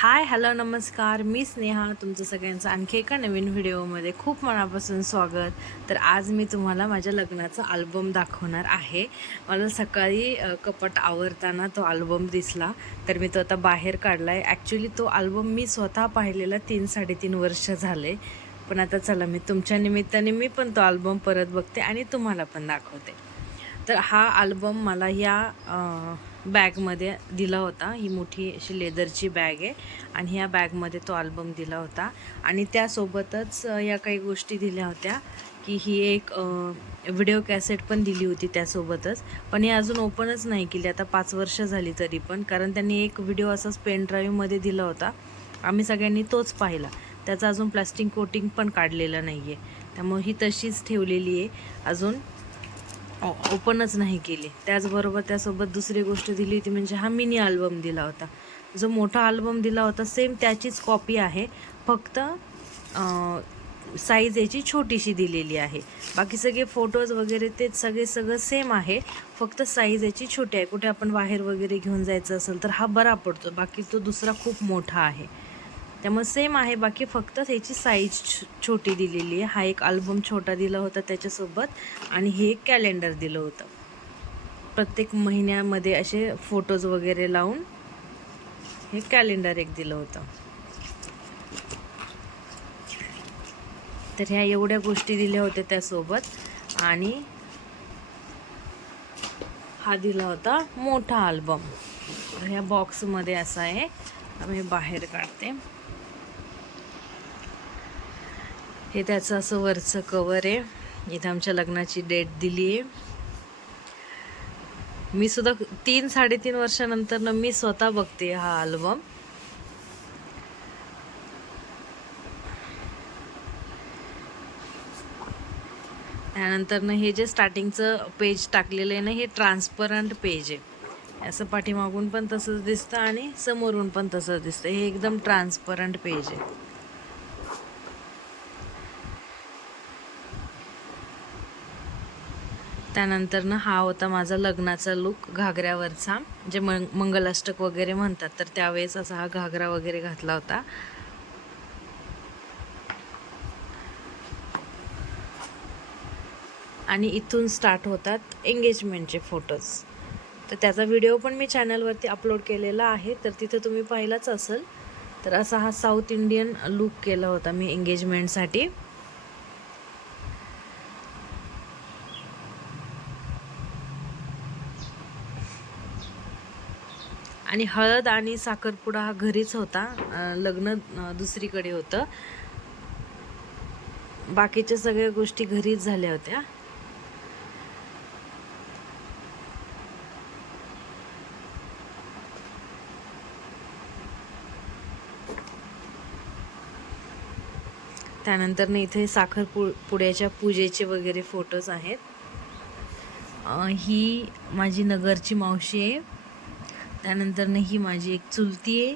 Hi hello नमस्कार. मी स्नेहा तुमचं सगळ्यांचं आणखी एका नवीन व्हिडिओमध्ये खूप मनापासून स्वागत. तर आज मी तुम्हाला माझ्या लग्नाचा अल्बम दाखवणार आहे. मला सकाळी कपट कपाट आवरताना तो अल्बम दिसला तर मी तो आता बाहेर काढला आहे ॲक्च्युली तो अल्बम मी स्वतः पाहिलेला तीन साडेतीन वर्ष झाले. पण आता चला मी तुमच्या निमित्ताने मी पण तो अल्बम परत बघते आणि तुम्हाला पण दाखवते. तर हा अल्बम मला या बॅगमध्ये दिला होता. ही मोठी अशी लेदरची बॅग आहे. आणि ह्या बॅगमध्ये तो अल्बम दिला होता. आणि त्यासोबतच या काही गोष्टी दिल्या होत्या की ही एक व्हिडिओ कॅसेट पण दिली होती त्यासोबतच. पण हे अजून ओपनच नाही केली. आता पाच वर्ष झाली तरी पण. कारण त्यांनी एक व्हिडिओ असाच पेनड्राईव्हमध्ये दिला होता. आम्ही सगळ्यांनी तोच पाहिला. त्याचा अजून प्लास्टिक कोटिंग पण काढलेलं नाही आहे त्यामुळे ही तशीच ठेवलेली आहे. अजून ओपनच नाही केली. त्याचबरोबर त्यासोबत दुसरी गोष्ट दिली होती म्हणजे हा मिनी अल्बम दिला होता. जो मोठा अल्बम दिला होता सेम त्याचीच कॉपी आहे. फक्त साईज याची छोटीशी दिलेली आहे. बाकी सगळे फोटोज वगैरे ते सगळे सगळं सेम आहे. फक्त साईज याची छोटी आहे. कुठे आपण बाहेर वगैरे घेऊन जायचं असेल तर हा बरा पडतो. बाकी तो दुसरा खूप मोठा आहे. त्यामुळे सेम आहे. बाकी फक्त ह्याची साईज छोटी दिलेली आहे. हा एक अल्बम छोटा दिला होता त्याच्यासोबत आणि हे एक कॅलेंडर दिलं होतं. प्रत्येक महिन्यामध्ये असे फोटोज वगैरे लावून हे कॅलेंडर एक दिलं होतं. तर ह्या एवढ्या गोष्टी दिल्या होत्या त्यासोबत आणि हा दिला होता मोठा अल्बम ह्या बॉक्समध्ये असा आहे. मी बाहेर काढते. हे त्याचं असं वरचं कवर आहे. इथं आमच्या लग्नाची डेट दिली आहे. मी सुद्धा तीन साडेतीन वर्षानंतरनं मी स्वतः बघते हा अल्बम त्यानंतरनं हे जे स्टार्टिंगचं पेज टाकलेलं आहे ना हे ट्रान्सपरंट पेज आहे. असं पाठीमागून पण तसंच दिसतं आणि समोरून पण तसंच दिसतं. हे एकदम ट्रान्सपरंट पेज आहे. त्यानंतरनं हा होता माझा लग्नाचा लुक घागऱ्यावरचा. जे मंग मंगलाष्टक वगैरे म्हणतात तर त्यावेळेस असा हा घागरा वगैरे घातला होता. आणि इथून स्टार्ट होतात एंगेजमेंटचे फोटोज तर त्याचा व्हिडिओ पण मी चॅनलवरती अपलोड केलेला आहे. तर तिथं तुम्ही पाहिलाच असेल तर असा हा साऊथ इंडियन लुक केला होता मी एंगेजमेंटसाठी आणि हळद आणि साखरपुडा हा घरीच होता. लग्न दुसरीकडे होतं. बाकीच्या सगळ्या गोष्टी घरीच झाल्या होत्या. त्यानंतर ना इथे साखर पु पुड्याच्या पूजेचे वगैरे फोटोज आहेत. ही माझी नगरची मावशी आहे. त्यानंतरनं ही माझी एक चुलती आहे.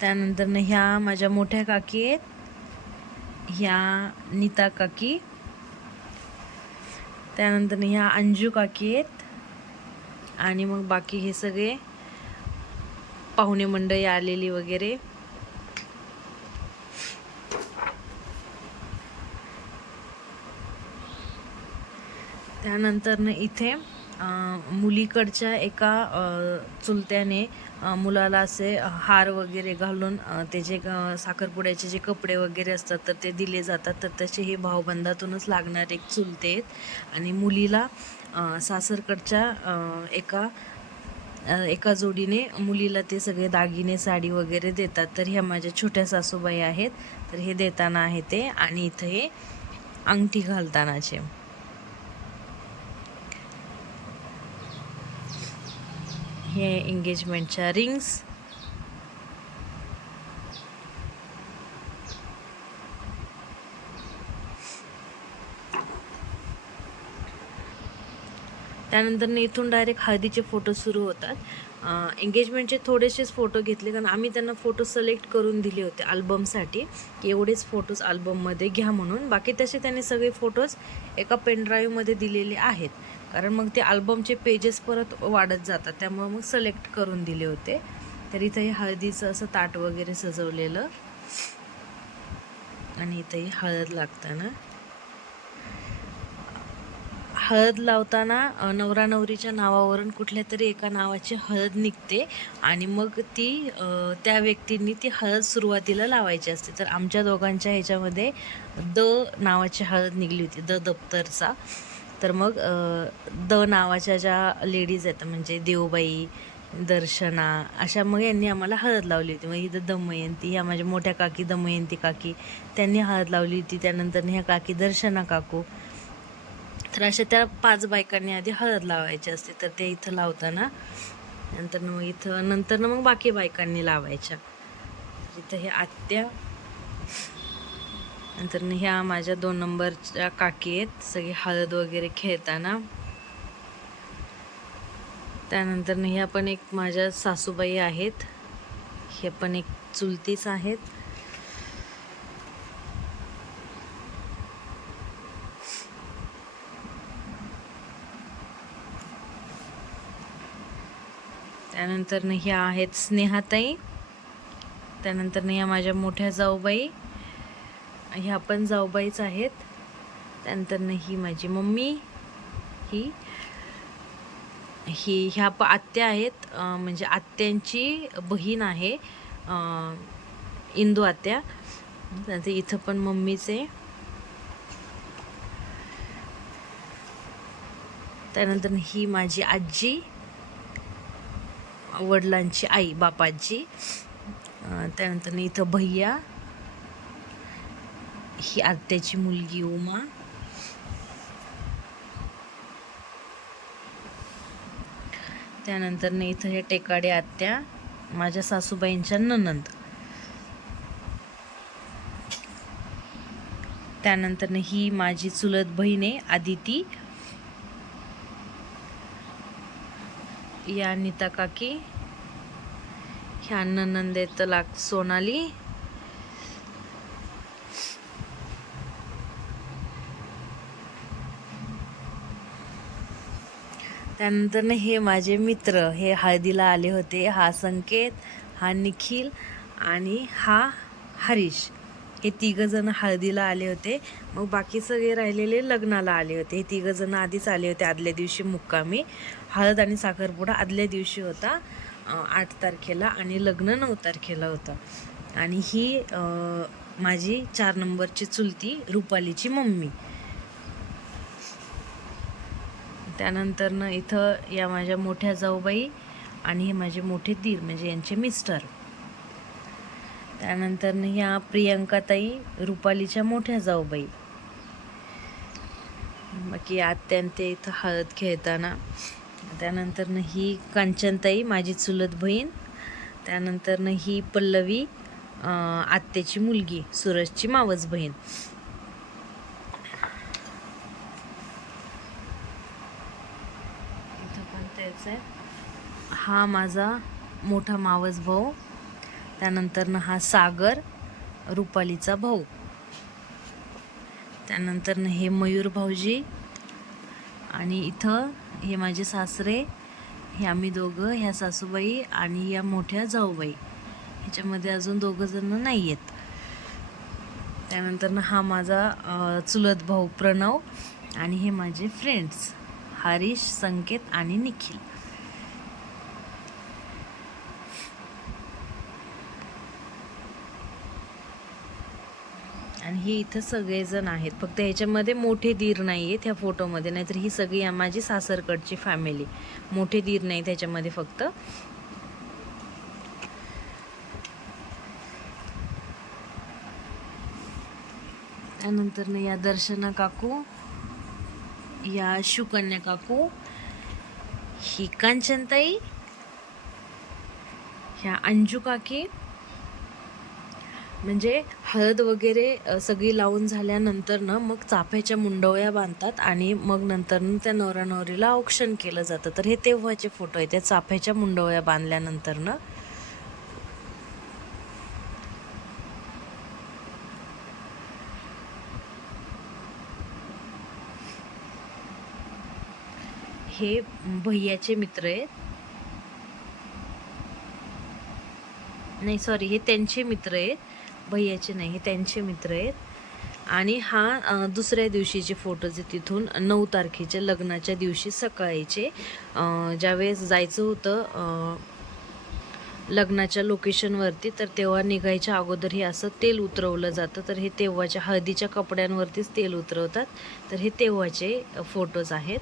त्यानंतरनं ह्या माझ्या मोठ्या काकी आहेत. ह्या नीता काकी. त्यानंतरनं ह्या अंजू काकी आहेत. आणि मग बाकी हे सगळे पाहुणे मंडळी आलेली वगैरे. त्यानंतरनं इथे मुलीकडच्या एका चुलत्याने मुलाला असे हार वगैरे घालून ते जे साखरपुड्याचे जे कपडे वगैरे असतात तर ते दिले जातात. तर तसे हे भावबंधातूनच लागणारे एक चुलते आहेत. आणि मुलीला सासरकडच्या एका एका जोडीने मुलीला ते सगळे दागिने साडी वगैरे देतात. तर ह्या माझ्या छोट्या सासूबाई आहेत. तर हे देताना आहे ते आणि इथं हे अंगठी घालतानाचे. हे एंगेजमेंटच्या रिंग्स त्यानंतर इथून डायरेक्ट हळदीचे फोटो सुरू होतात. एंगेजमेंटचे थोडेसेच फोटो घेतले कारण आम्ही त्यांना फोटो सिलेक्ट करून दिले होते अल्बमसाठी की एवढेच फोटोज अल्बममध्ये घ्या म्हणून. बाकी तसे त्यांनी सगळे फोटोज एका पेनड्राईव्हमध्ये दिलेले आहेत. कारण मग ते अल्बमचे पेजेस परत वाढत जातात. त्यामुळं मग सिलेक्ट करून दिले होते. तर इथं हे हळदीचं असं ताट वगैरे सजवलेलं. आणि इथंही हळद लागताना. हळद लावताना नवरा नवरीच्या नावावरून कुठल्या तरी एका नावाची हळद निघते. आणि मग ती त्या व्यक्तींनी ती हळद सुरुवातीला लावायची असते. तर आमच्या दोघांच्या ह्याच्यामध्ये द नावाची हळद निघली होती. द दप्तरचा. तर मग द नावाच्या ज्या लेडीज आहेत म्हणजे देवबाई दर्शना अशा मग यांनी आम्हाला हळद लावली होती. मग इथं दमयंती ह्या माझ्या मोठ्या काकी दमयंती काकी त्यांनी हळद लावली होती. त्यानंतर ह्या काकी दर्शना काकू. तर अशा त्या पाच बायकांनी आधी हळद लावायची असते. तर ते इथं लावताना नंतर मग इथं नंतर मग बाकी बायकांनी लावायच्या. इथं हे आत्या नंतर ह्या माझ्या दोन नंबरच्या काकी आहेत सगळी हळद वगैरे खेळताना. त्यानंतर ह्या पण एक माझ्या सासूबाई आहेत. हे पण एक चुलतीच आहेत. त्यानंतर ह्या आहेत स्नेहाताई. त्यानंतर ह्या माझ्या मोठ्या जाऊबाई. ह्या पण जाऊबाईच आहेत. त्यानंतरनं ही माझी मम्मी ही. ही ह्या प आत्या आहेत. म्हणजे आत्यांची बहीण आहे. इंदू आत्या. त्यानंतर इथं पण मम्मीचे त्यानंतर ही माझी आजी वडिलांची आई बापाची. त्यानंतर इथं भैया. ही आत्याची मुलगी उमा. त्यानंतर इथं हे टेकाडे आत्या माझ्या सासूबाईंच्या ननंद. त्यानंतर ही माझी चुलत बहीण आहे आदिती. या नीता काकी. ह्या ननंद आहेत लाग सोनाली. त्यानंतर हे माझे मित्र हे हळदीला आले होते. हा संकेत हा निखिल आणि हा हरीश. हे तिघंजणं हळदीला आले होते. मग बाकी सगळे राहिलेले लग्नाला आले होते. हे तिघंजणं आधीच आले होते. आदल्या दिवशी मुक्कामी. हळद आणि साखरपुडा आदल्या दिवशी होता. आठ तारखेला आणि लग्न नऊ तारखेला होतं. आणि ही माझी चार नंबरची चुलती रुपालीची मम्मी. त्यानंतरनं इथं या माझ्या मोठ्या जाऊबाई आणि हे माझे मोठे दीर म्हणजे यांचे मिस्टर. त्यानंतरनं ह्या प्रियंकाताई रुपालीच्या मोठ्या जाऊबाई. बाकी आत्यांते इथं हळद खेळताना. त्यानंतरनं ही कांचनताई माझी चुलत बहीण. त्यानंतरनं ही पल्लवी आत्याची मुलगी सूरजची मावस बहीण इथं माणूस आहे. हा माझा मोठा मावस भाऊ. त्यानंतरनं हा सागर रुपालीचा भाऊ. त्यानंतरनं हे मयूर भाऊजी आणि इथं हे माझे सासरे हे आम्ही दोघं ह्या सासूबाई आणि या मोठ्या जाऊबाई. ह्याच्यामध्ये अजून दोघं जण नाही आहेत. त्यानंतरनं हा माझा चुलत भाऊ प्रणव आणि हे माझे फ्रेंड्स हरीश संकेत आणि निखिल. आणि हे इथं सगळेजण आहेत. फक्त ह्याच्यामध्ये मोठे दीर नाही आहेत ह्या फोटोमध्ये नाहीतर ही सगळी या माझी सासरकडची फॅमिली मोठे दीर नाही त्याच्यामध्ये फक्त. त्यानंतर ना या दर्शना काकू या शुकन्या काकू ही कांचनताई ह्या अंजू काकी म्हणजे हळद वगैरे सगळी लावून झाल्यानंतर ना मग चाफ्याच्या मुंडवया बांधतात आणि मग नंतर त्या नवरा नवरीला औक्षण केलं जातं. तर हे तेव्हाचे फोटो आहे त्या चाफ्याच्या मुंडवया बांधल्यानंतर ना. हे भैयाचे मित्र आहेत. नाही सॉरी हे त्यांचे मित्र आहेत. भैयाचे नाही हे त्यांचे मित्र आहेत. आणि हा दुसऱ्या दिवशीचे फोटोज आहेत तिथून नऊ तारखेचे लग्नाच्या दिवशी सकाळीचे. ज्यावेळेस जायचं होतं लग्नाच्या लोकेशनवरती तर तेव्हा निघायच्या अगोदर हे असं तेल उतरवलं जातं. तर हे तेव्हाच्या हळदीच्या कपड्यांवरतीच तेल उतरवतात. तर हे तेव्हाचे फोटोज आहेत.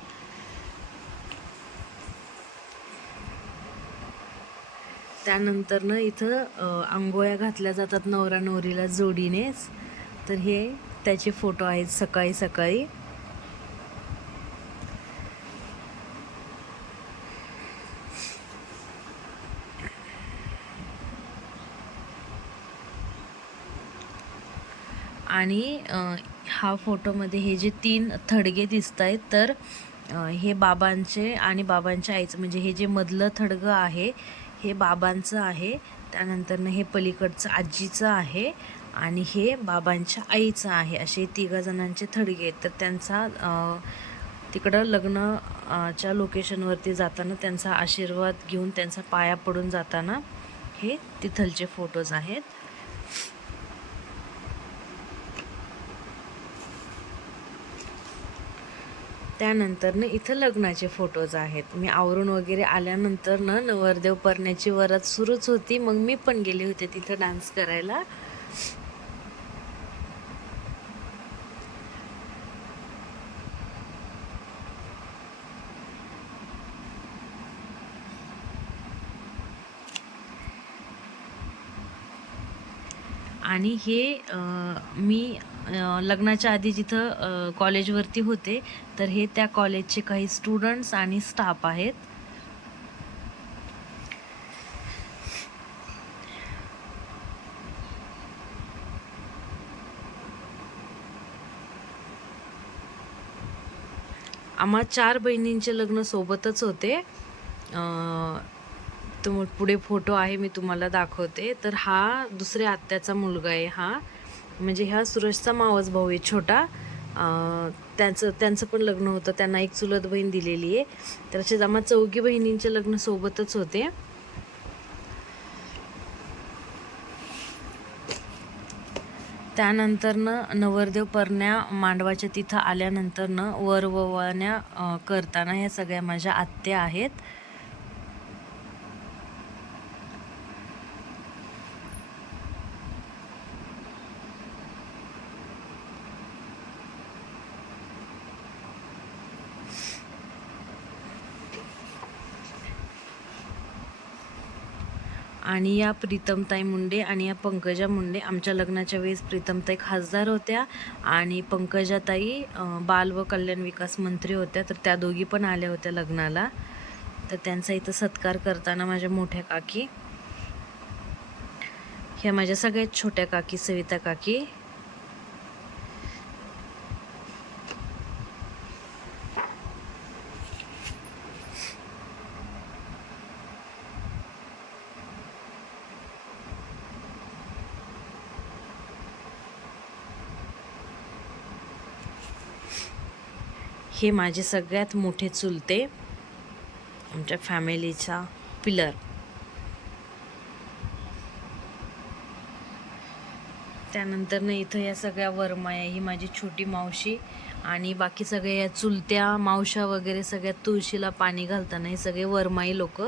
त्यानंतरनं इथं आंघोळ्या घातल्या जातात नवरा नवरीला जोडीनेच. तर हे त्याचे फोटो आहेत सकाळी सकाळी. आणि हा फोटोमध्ये हे जे तीन थडगे दिसत आहेत तर हे बाबांचे आणि बाबांच्या आईचं म्हणजे हे जे मधलं थडगं आहे हे बाबांचं आहे. त्यानंतरनं हे पलीकडचं आजीचं आहे आणि हे बाबांच्या आईचं आहे. असे तिघा जणांचे थडगे आहेत. तर त्यांचा तिकडं लग्न च्या लोकेशनवरती जाताना त्यांचा आशीर्वाद घेऊन त्यांचा पाया पडून जाताना हे तिथलचे फोटोज आहेत. त्यानंतरनं इथं लग्नाचे फोटोज आहेत. मी आवरून वगैरे आल्यानंतरनं नवरदेव परण्याची वरात सुरूच होती. मग मी पण गेले होते तिथं डान्स करायला. आणि हे मी लग्नाच्या आधी जिथं कॉलेजवरती होते तर हे त्या कॉलेजचे काही स्टुडंट्स आणि स्टाफ आहेत. आम्हा चार बहिणींचे लग्न सोबतच होते. तुम तो पुढे फोटो आहे मी तुम्हाला दाखवते. तर हा दुसऱ्या आत्याचा मुलगा आहे हा. म्हणजे ह्या सुरजचा मावस भाऊ आहे छोटा. त्यांचं त्यांचं पण लग्न होतं. त्यांना एक चुलत बहीण दिलेली आहे. तर असेच आम्हा चौघी बहिणींचे लग्न सोबतच होते. त्यानंतरनं नवरदेव परण्या मांडवाच्या तिथं आल्यानंतरनं वर करताना ह्या सगळ्या माझ्या आत्या आहेत. आणि या प्रीतमताई मुंडे आणि या पंकजा मुंडे आमच्या लग्नाच्या वेळेस प्रीतमताई खासदार होत्या आणि पंकजाताई बाल व कल्याण विकास मंत्री होत्या. तर त्या दोघी पण आल्या होत्या लग्नाला. तर त्यांचा इथं सत्कार करताना माझ्या मोठ्या काकी ह्या माझ्या सगळ्यात छोट्या काकी सविता काकी हे माझे सगळ्यात मोठे चुलते आमच्या फॅमिलीचा पिलर. त्यानंतर ना इथं या सगळ्या वरमाया ही माझी छोटी मावशी आणि बाकी सगळ्या या चुलत्या मावशा वगैरे सगळ्या तुळशीला पाणी घालताना हे सगळे वरमाई लोक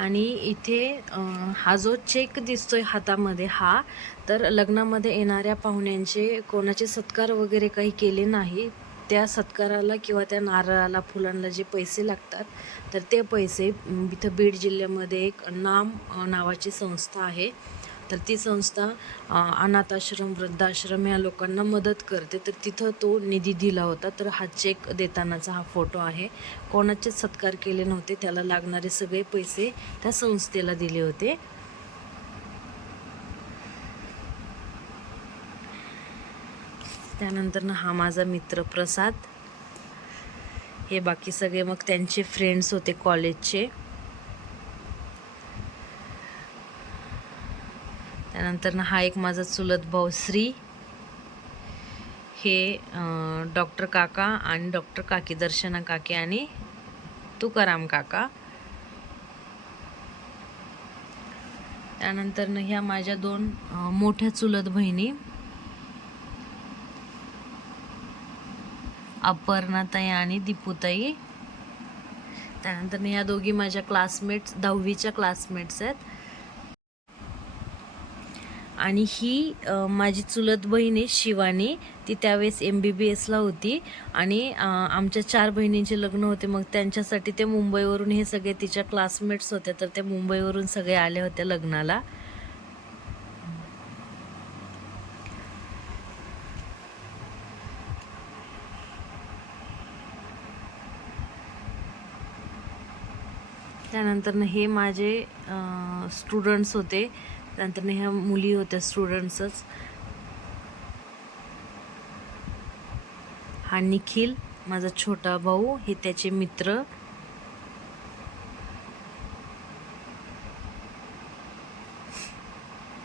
आणि इथे हा जो चेक दिसतोय हातामध्ये हा तर लग्नामध्ये येणाऱ्या पाहुण्यांचे कोणाचे सत्कार वगैरे काही केले नाही त्या सत्काराला किंवा त्या नारळाला फुलांना जे पैसे लागतात तर ते पैसे इथं बीड जिल्ह्यामध्ये एक नाम नावाची संस्था आहे. तर ती संस्था अनाथाश्रम वृद्धाश्रम या लोकांना मदत करते. तर तिथं तो निधी दिला होता. तर हा चेक देतानाचा हा फोटो आहे. कोणाचेच सत्कार केले नव्हते. त्याला लागणारे सगळे पैसे त्या संस्थेला दिले होते. त्यानंतर ना हा माझा मित्र प्रसाद. हे बाकी सगळे मग त्यांचे फ्रेंड्स होते कॉलेजचे त्यानंतर ना हा एक माझा चुलत भाऊ श्री. हे डॉक्टर काका आणि डॉक्टर काकी दर्शना काकी आणि तुकाराम काका. त्यानंतर ह्या माझ्या दोन मोठ्या चुलत बहिणी. अपर्णाताई आणि दीपूताई त्यानंतर ह्या दोघी माझ्या क्लासमेट्स दहावीच्या क्लासमेट्स आहेत. आणि ही माझी चुलत बहीण आहे शिवानी. ती त्यावेळेस एम बी बी एसला होती. आणि आमच्या चार बहिणींचे लग्न होते. मग त्यांच्यासाठी ते मुंबईवरून हे सगळे तिच्या क्लासमेट्स होत्या तर ते मुंबईवरून सगळे आले होते लग्नाला. त्यानंतर हे माझे स्टुडंट्स होते. नंतर ह्या मुली होत्या स्टुडंट्सच. हा निखिल माझा छोटा भाऊ हे त्याचे मित्र.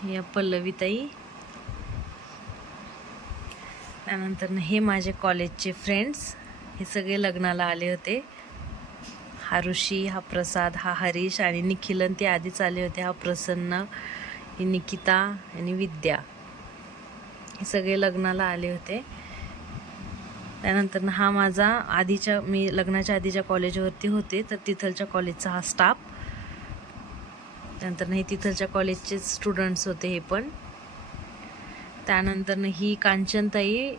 या पल्लवीताई. त्यानंतर हे माझे कॉलेजचे फ्रेंड्स हे सगळे लग्नाला आले होते. हा ऋषी हा प्रसाद हा हरीश आणि निखिलन ते आधीच आले होते. हा प्रसन्न ही निकिता आणि विद्या हे सगळे लग्नाला आले होते. त्यानंतर हा माझा आधीच्या मी लग्नाच्या आधीच्या कॉलेजवरती होते तर तिथलच्या कॉलेजचा हा स्टाफ. त्यानंतर हे तिथलच्या कॉलेजचे स्टुडंट्स होते हे पण. त्यानंतर ही कांचनताई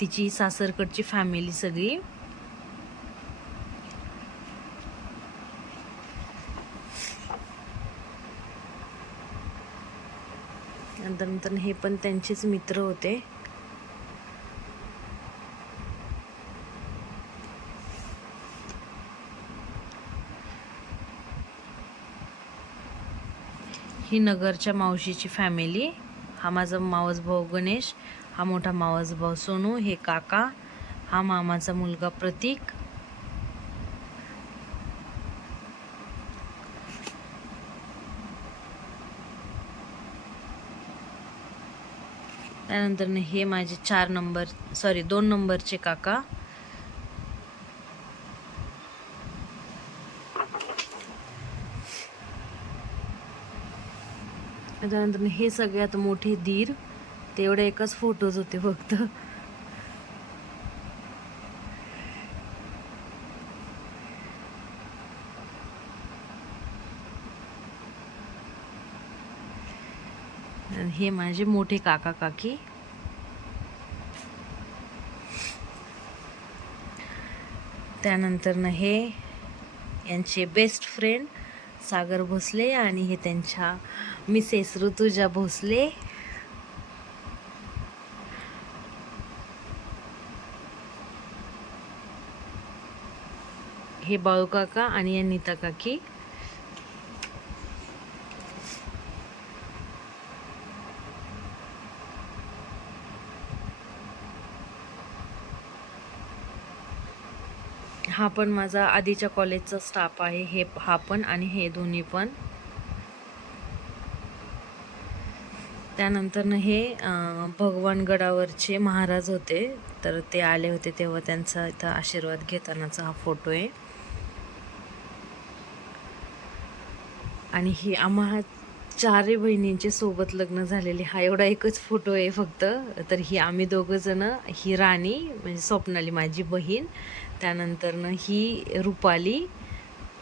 तिची सासरकडची फॅमिली सगळी. नंतर नंतर हे पण त्यांचेच मित्र होते. ही नगरच्या मावशीची फॅमिली हा माझा मावस भाऊ गणेश हा मोठा मावस भाऊ सोनू हे काका हा मामाचा मुलगा प्रतीक त्यानंतर हे माझे चार नंबर सॉरी दोन नंबरचे काका. त्यानंतर हे सगळ्यात मोठे धीर तेवढे एकच फोटोज होते फक्त. आणि हे माझे मोठे काका काकी. त्यानंतर न हे यांचे बेस्ट फ्रेंड सागर भोसले आणि हे त्यांच्या मिसेस ऋतुजा भोसले. हे बाळू काका आणि या नीता काकी. हा पण माझा आधीच्या कॉलेजचा स्टाफ आहे हे हा पण आणि हे दोन्ही पण. त्यानंतरनं हे भगवानगडावरचे महाराज होते तर ते आले होते तेव्हा त्यांचा इथं आशीर्वाद घेतानाचा हा फोटो आहे. आणि ही आम्हा चारही बहिणींचे सोबत लग्न झालेले हा एवढा एकच फोटो आहे फक्त. तर ही आम्ही दोघंजणं ही राणी म्हणजे स्वप्नाली माझी बहीण त्यानंतरनं ही रुपाली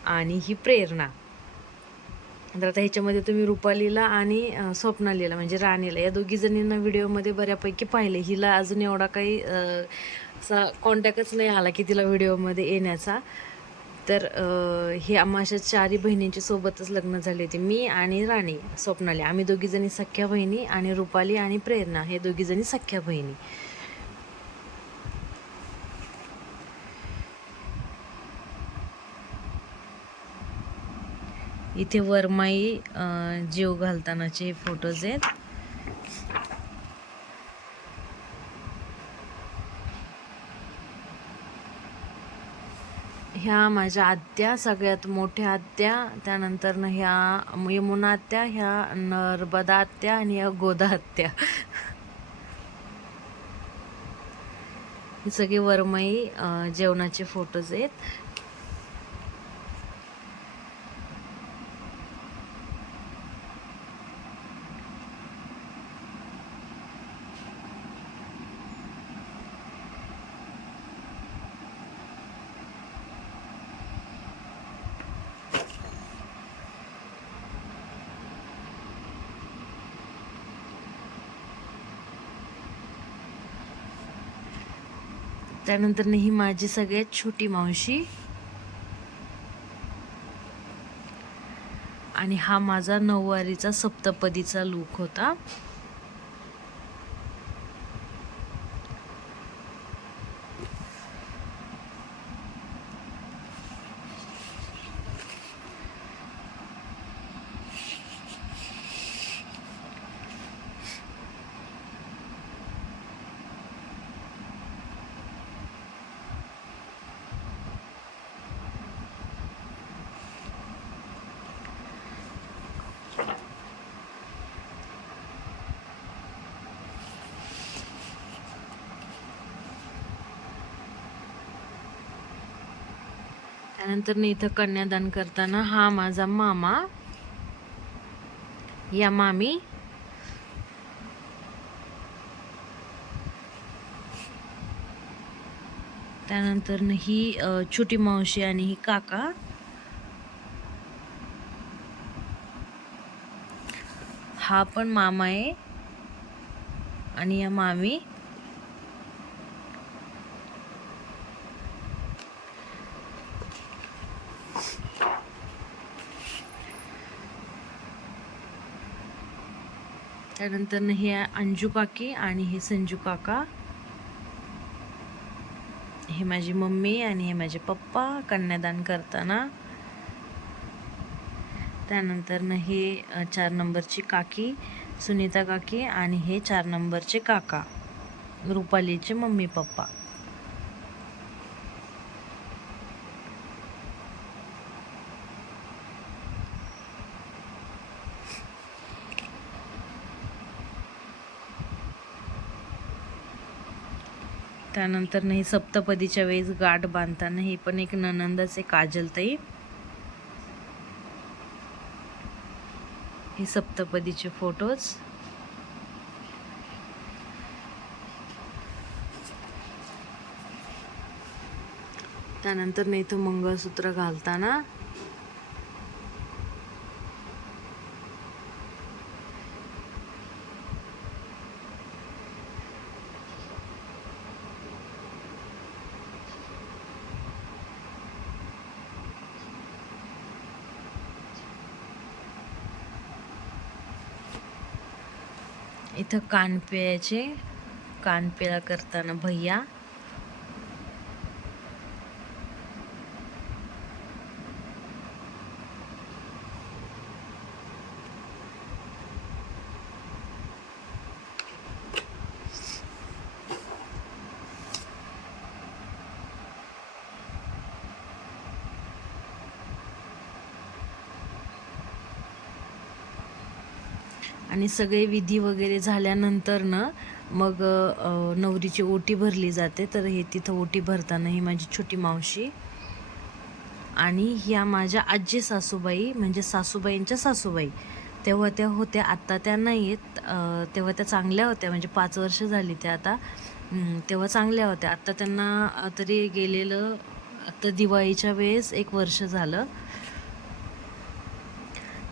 आणि ही प्रेरणा. तर आता ह्याच्यामध्ये तुम्ही रुपालीला आणि स्वप्नालीला म्हणजे राणीला या दोघी जणींना व्हिडिओमध्ये बऱ्यापैकी पाहिले हिला अजून एवढा काही असा कॉन्टॅक्टच नाही आला की तिला व्हिडिओमध्ये येण्याचा. तर हे आम्हाच्या चारही बहिणींच्या सोबतच लग्न झाले होते. मी आणि राणी स्वप्नाली. आम्ही दोघीजणी सख्ख्या सख्या बहिणी आणि रुपाली आणि प्रेरणा हे दोघीजणी सख्ख्या सख्या बहिणी. इथे वरमाई जीव घालतानाचे फोटोज आहेत. ह्या माझ्या आत्या सगळ्यात मोठ्या आत्या त्यानंतर ह्या यमुना आत्या ह्या नर्मदा आत्या आणि ह्या गोदा आत्या. सगळे वरमई जेवणाचे फोटोज आहेत. त्यानंतर ही माझी सगळ्यात छोटी मावशी. आणि हा माझा नऊवारीचा सप्तपदीचा लूक होता. त्यानंतर इथं कन्यादान करताना हा माझा मामा या मामी. त्यानंतर ही छोटी मावशी आणि ही काका. हा पण मामा आहे. आणि या मामी. त्यानंतर हे अंजू काकी आणि हे संजू काका. हे माझी मम्मी आणि हे माझे पप्पा कन्यादान करताना. त्यानंतर हे चार नंबरची काकी सुनीता काकी आणि हे चार नंबरचे काका. रुपालीचे मम्मी पप्पा. त्यानंतर नाही सप्तपदीच्या वेळेस गाठ बांधताना हे पण एक ननंदाचे काजलताई. हे सप्तपदीचे फोटोज त्यानंतर नाही तो मंगळसूत्र घालताना इथं कानपेचे कानपेला करताना भैया. आणि सगळे विधी वगैरे झाल्यानंतर ना मग नवरीची ओटी भरली जाते. तर हे तिथं ओटी भरताना ही माझी छोटी मावशी आणि ह्या माझ्या आजी सासूबाई म्हणजे सासूबाईंच्या सासूबाई. तेव्हा त्या होत्या आत्ता त्या नाही आहेत तेव्हा त्या चांगल्या होत्या म्हणजे पाच वर्ष झाली त्या आता. तेव्हा चांगल्या होत्या. आत्ता त्यांना तरी गेलेलं आत्ता दिवाळीच्या वेळेस एक वर्ष झालं.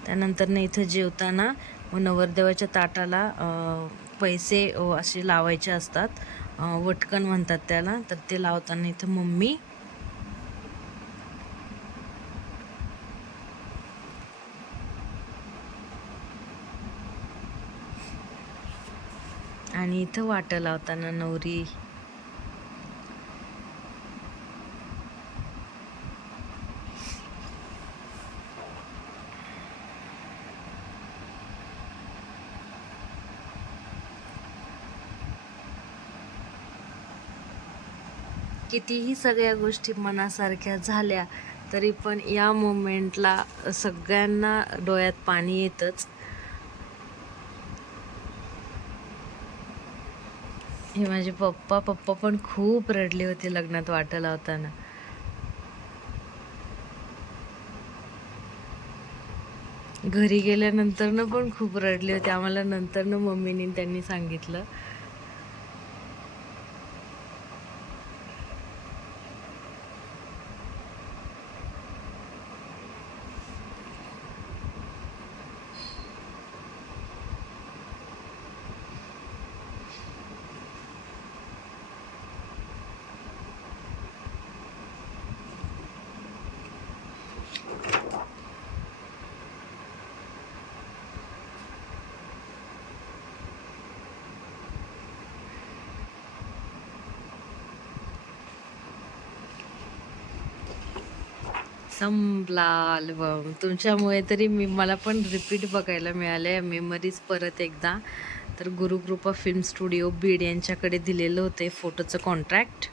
त्यानंतर ना इथं जेवताना व नवरदेवाच्या ताटाला पैसे असे लावायचे असतात. वटकण वटकन म्हणतात त्याला. तर ते लावताना इथं मम्मी. आणि इथं वाटं लावताना नवरी. कितीही सगळ्या गोष्टी मनासारख्या झाल्या तरी पण या मोमेंटला सगळ्यांना डोळ्यात पाणी येतच. हे माझे पप्पा पप्पा पण खूप रडले होते लग्नात वाटा लावताना. घरी गेल्यानंतरनं पण खूप रडले होते. आम्हाला नंतरनं मम्मीने त्यांनी सांगितलं संपला अल्बम. तुमच्यामुळे तरी मी मला पण रिपीट बघायला मिळाले मेमरीज परत एकदा. तर गुरुकृपा फिल्म स्टुडिओ बीड यांच्याकडे दिलेलं होते फोटोचं कॉन्ट्रॅक्ट